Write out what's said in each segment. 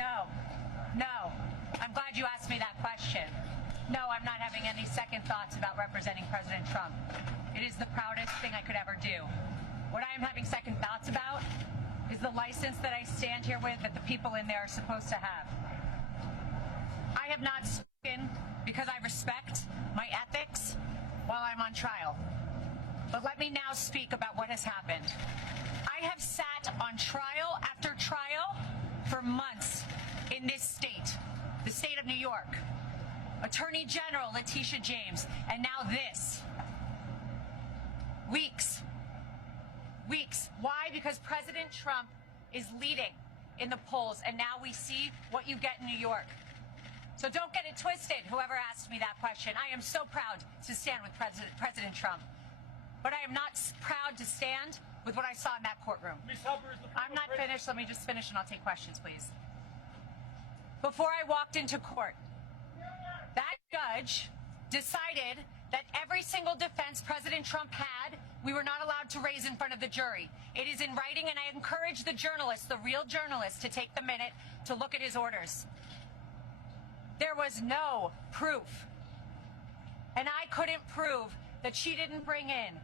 No. I'm glad you asked me that question. No, I'm not having any second thoughts about representing President Trump. It is the proudest thing I could ever do. What I am having second thoughts about is the license that I stand here with that the people in there are supposed to have. I have not spoken because I respect my ethics while I'm on trial. But let me now speak about what has happened. I have sat on trial after trial for months in this state, the state of New York. Attorney General Letitia James, and now this. Weeks. Why? Because President Trump is leading in the polls, and now we see what you get in New York. So don't get it twisted, whoever asked me that question. I am so proud to stand with President Trump. But I am not proud to stand with what I saw in that courtroom. I'm not finished. Let me just finish and I'll take questions, please. Before I walked into court, that judge decided that every single defense President Trump had, we were not allowed to raise in front of the jury. It is in writing, and I encourage the journalists, the real journalists, to take the minute to look at his orders. There was no proof. And I couldn't prove that she didn't bring in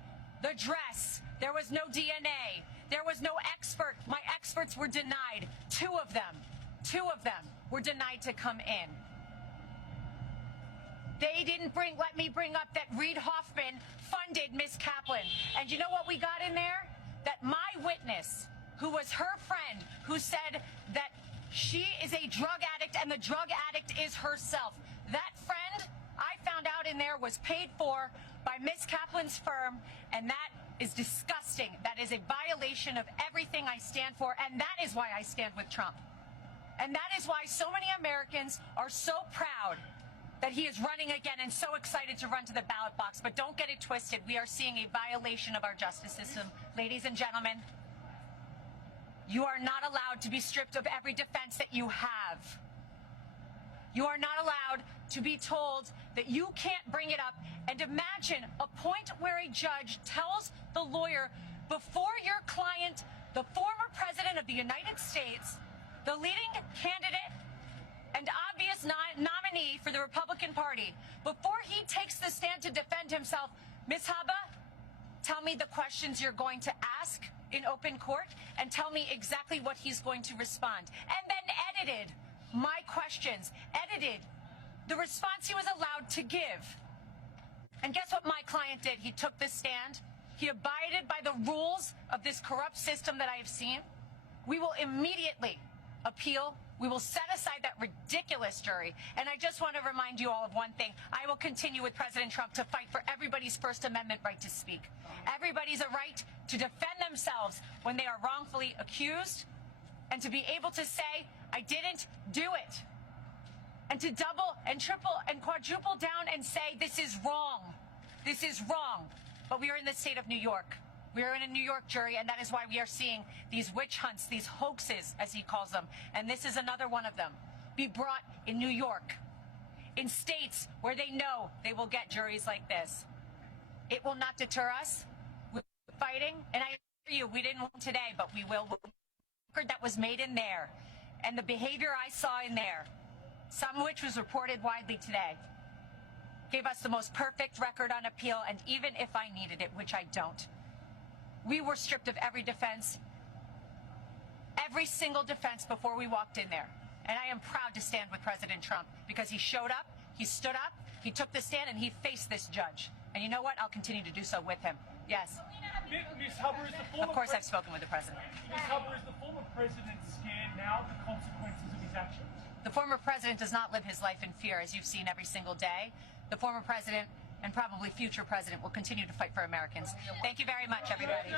the dress. There was no DNA. There was no expert. My experts were denied. Two of them were denied to come in. They didn't let me bring up that Reid Hoffman funded Miss Kaplan. And you know what we got in there? That my witness, who was her friend, who said that she is a drug addict and the drug addict is herself. That friend, I found out in there, was paid for by Miss Kaplan's firm, and that is disgusting. That is a violation of everything I stand for, and that is why I stand with Trump. And that is why so many Americans are so proud that he is running again and so excited to run to the ballot box. But don't get it twisted. We are seeing a violation of our justice system. Ladies and gentlemen, you are not allowed to be stripped of every defense that you have. You are not allowed to be told that you can't bring it up. And imagine a point where a judge tells the lawyer, before your client, the former president of the United States, the leading candidate and obvious nominee for the Republican Party, before he takes the stand to defend himself, Ms. Habba, tell me the questions you're going to ask in open court and tell me exactly what he's going to respond. And then edited my questions, edited the response he was allowed to give. And guess what my client did? He took the stand. He abided by the rules of this corrupt system that I have seen. We will immediately appeal. We will set aside that ridiculous jury. And I just want to remind you all of one thing. I will continue with President Trump to fight for everybody's First Amendment right to speak. Everybody's a right to defend themselves when they are wrongfully accused, and to be able to say, I didn't do it. And to double and triple and quadruple down and say, this is wrong. This is wrong. But we are in the state of New York. We are in a New York jury, and that is why we are seeing these witch hunts, these hoaxes, as he calls them. And this is another one of them. Be brought in New York, in states where they know they will get juries like this. It will not deter us. We're fighting, and I assure you, we didn't win today, but we will. That was made in there, and the behavior I saw in there, some of which was reported widely today, gave us the most perfect record on appeal. And even if I needed it, which I don't, we were stripped of every defense, every single defense before we walked in there. And I am proud to stand with President Trump because he showed up, he stood up, he took the stand, and he faced this judge. And you know what? I'll continue to do so with him. Yes. Ms. Habba, is the former of course I've spoken with the president. Ms. Habba, is the former president scared now of the consequences of his actions? The former president does not live his life in fear, as you've seen every single day. The former president and probably future president will continue to fight for Americans. Thank you very much, everybody.